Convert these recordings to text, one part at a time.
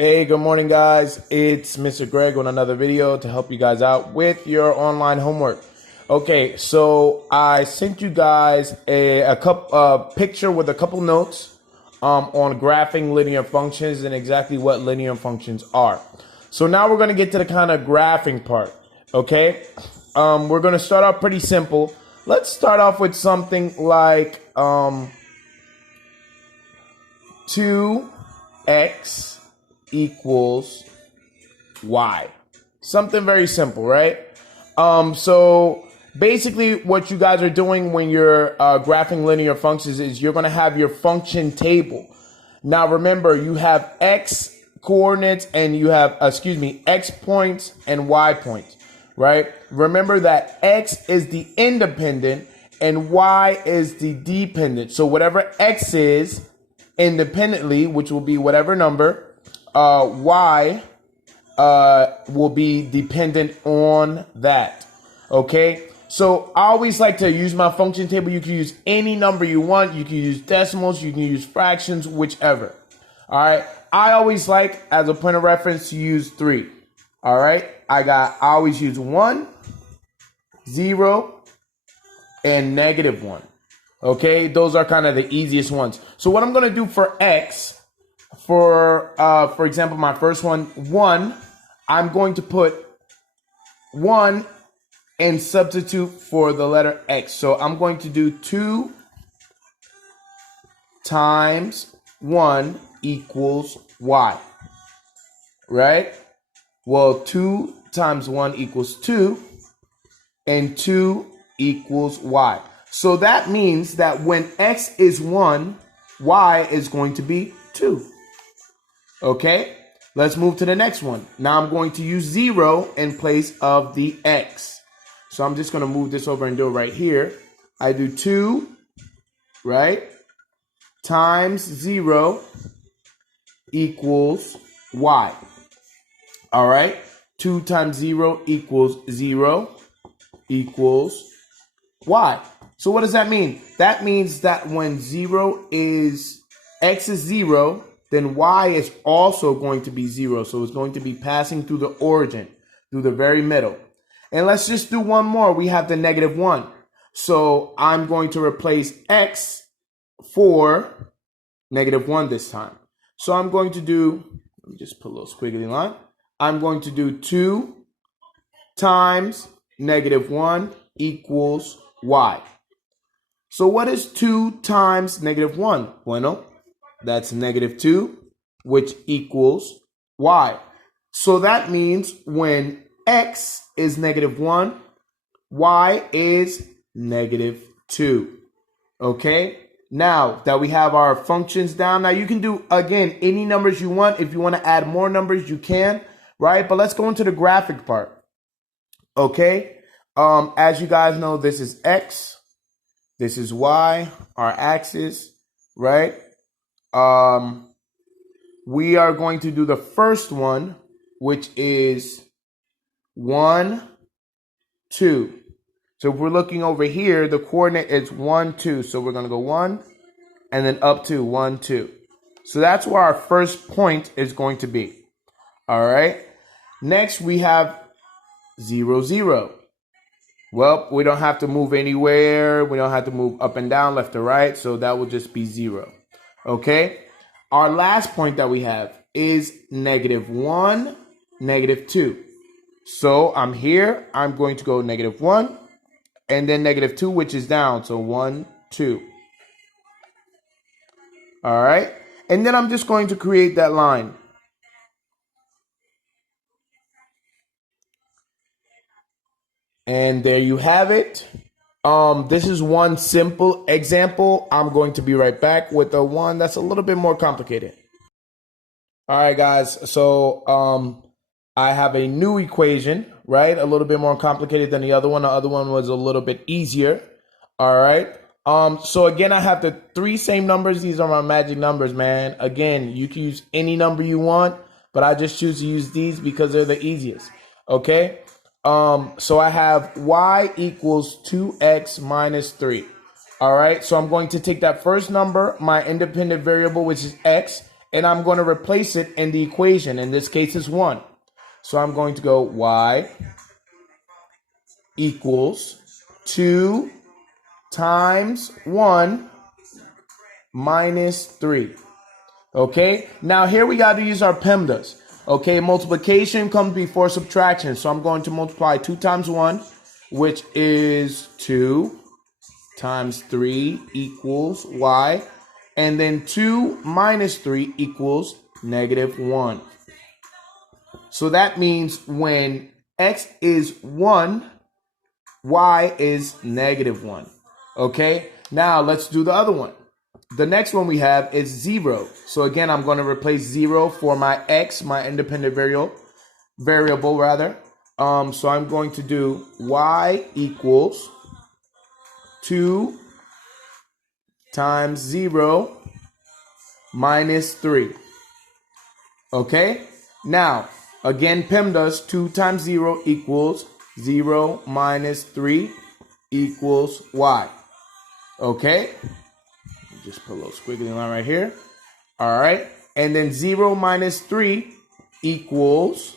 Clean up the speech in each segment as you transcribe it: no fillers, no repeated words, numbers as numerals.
Hey, good morning, guys. It's Mr. Greg on another video to help you guys out with your online homework. Okay, so I sent you guys a picture with a couple notes on graphing linear functions and exactly what linear functions are. So now we're going to get to the kind of graphing part. Okay, we're going to start off pretty simple. Let's start off with something like 2x equals y. Something very simple, right? So basically what you guys are doing when you're graphing linear functions is you're going to have your function table. Now remember, you have x coordinates and you have, x points and y points, right? Remember that x is the independent and y is the dependent. So whatever x is independently, which will be whatever number, y will be dependent on that. Okay, so I always like to use my function table. You can use any number you want. You can use decimals, you can use fractions, whichever. All right, I always like, as a point of reference, to use 3. All right, I always use 1, 0, and -1. Okay, those are kind of the easiest ones. So what I'm going to do for x, for example, my first one, 1, I'm going to put 1 and substitute for the letter x. So I'm going to do 2 times 1 equals y, right? Well, 2 times 1 equals 2, and 2 equals y. So that means that when x is 1, y is going to be 2. Okay, let's move to the next one. Now I'm going to use 0 in place of the x. So I'm just going to move this over and do it right here. I do 2, right, times 0 equals y. All right, 2 times 0 equals 0 equals y. So what does that mean? That means that when x is 0, then y is also going to be 0. So it's going to be passing through the origin, through the very middle. And let's just do one more. We have the -1. So I'm going to replace x for -1 this time. So I'm going to do, let me just put a little squiggly line. I'm going to do 2 times -1 equals y. So what is 2 times -1? Bueno, that's -2, which equals y. So that means when x is -1, y is -2. Okay? Now that we have our functions down, now you can do, again, any numbers you want. If you want to add more numbers, you can, right? But let's go into the graphic part. Okay? As you guys know, this is x. This is y, our axis, right? We are going to do the first one, which is 1, 2. So if we're looking over here, the coordinate is 1, 2. So we're going to go 1 and then up to 1, 2. So that's where our first point is going to be. All right. Next, we have 0, 0. Well, we don't have to move anywhere. We don't have to move up and down, left or right. So that will just be 0. Okay. Our last point that we have is -1, -2. So I'm here. I'm going to go -1 and then -2, which is down. So 1, 2. All right. And then I'm just going to create that line. And there you have it. This is one simple example. I'm going to be right back with the one that's a little bit more complicated. All right, guys. So I have a new equation, right? A little bit more complicated than the other one. The other one was a little bit easier. All right. So again, I have the 3 same numbers. These are my magic numbers, man. Again, you can use any number you want, but I just choose to use these because they're the easiest. Okay. So I have y equals 2x minus 3. All right, so I'm going to take that first number, my independent variable, which is x, and I'm going to replace it in the equation. In this case, it's 1. So I'm going to go y equals 2 times 1 minus 3. Okay, now here we got to use our PEMDAS. Okay, multiplication comes before subtraction. So I'm going to multiply 2 times 1, which is 2, times 3 equals y. And then 2 minus 3 equals -1. So that means when x is 1, y is -1. Okay, now let's do the other one. The next one we have is 0. So again, I'm going to replace 0 for my x, my independent variable rather. So I'm going to do y equals 2 times 0 minus 3. Okay? Now, again, PEMDAS, 2 times 0 equals 0 minus 3 equals y. Okay? Just put a little squiggly line right here. All right. And then 0 minus 3 equals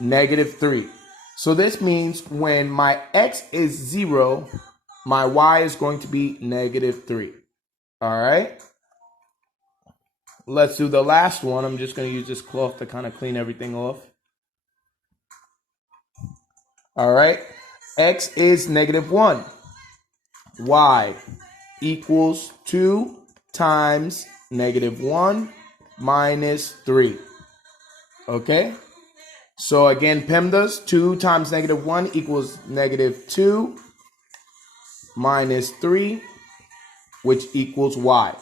-3. So this means when my x is 0, my y is going to be -3. All right. Let's do the last one. I'm just going to use this cloth to kind of clean everything off. All right. X is -1. Y equals 2 times -1 minus 3. Okay? So again, PEMDAS, 2 times -1 equals -2 minus 3, which equals y.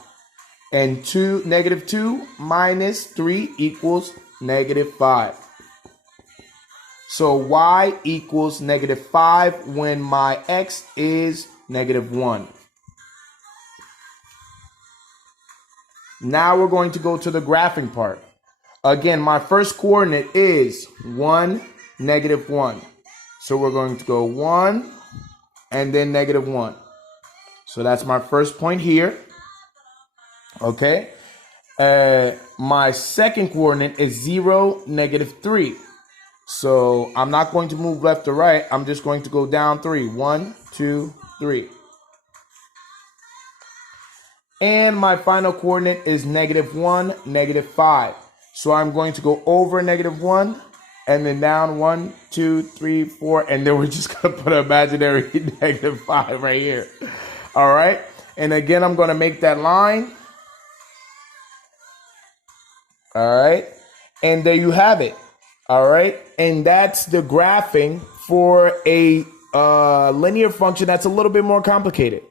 And -2 minus 3 equals -5. So y equals -5 when my x is -1. Now we're going to go to the graphing part. Again, my first coordinate is 1, -1. So we're going to go 1 and then -1. So that's my first point here. Okay. My second coordinate is 0, -3. So I'm not going to move left or right. I'm just going to go down 3. 1, 2, 3. And my final coordinate is -1, -5. So I'm going to go over -1 and then down 1, 2, 3, 4. And then we're just going to put an imaginary -5 right here. All right. And again, I'm going to make that line. All right. And there you have it. All right. And that's the graphing for a linear function that's a little bit more complicated.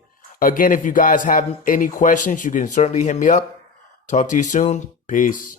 Again, if you guys have any questions, you can certainly hit me up. Talk to you soon. Peace.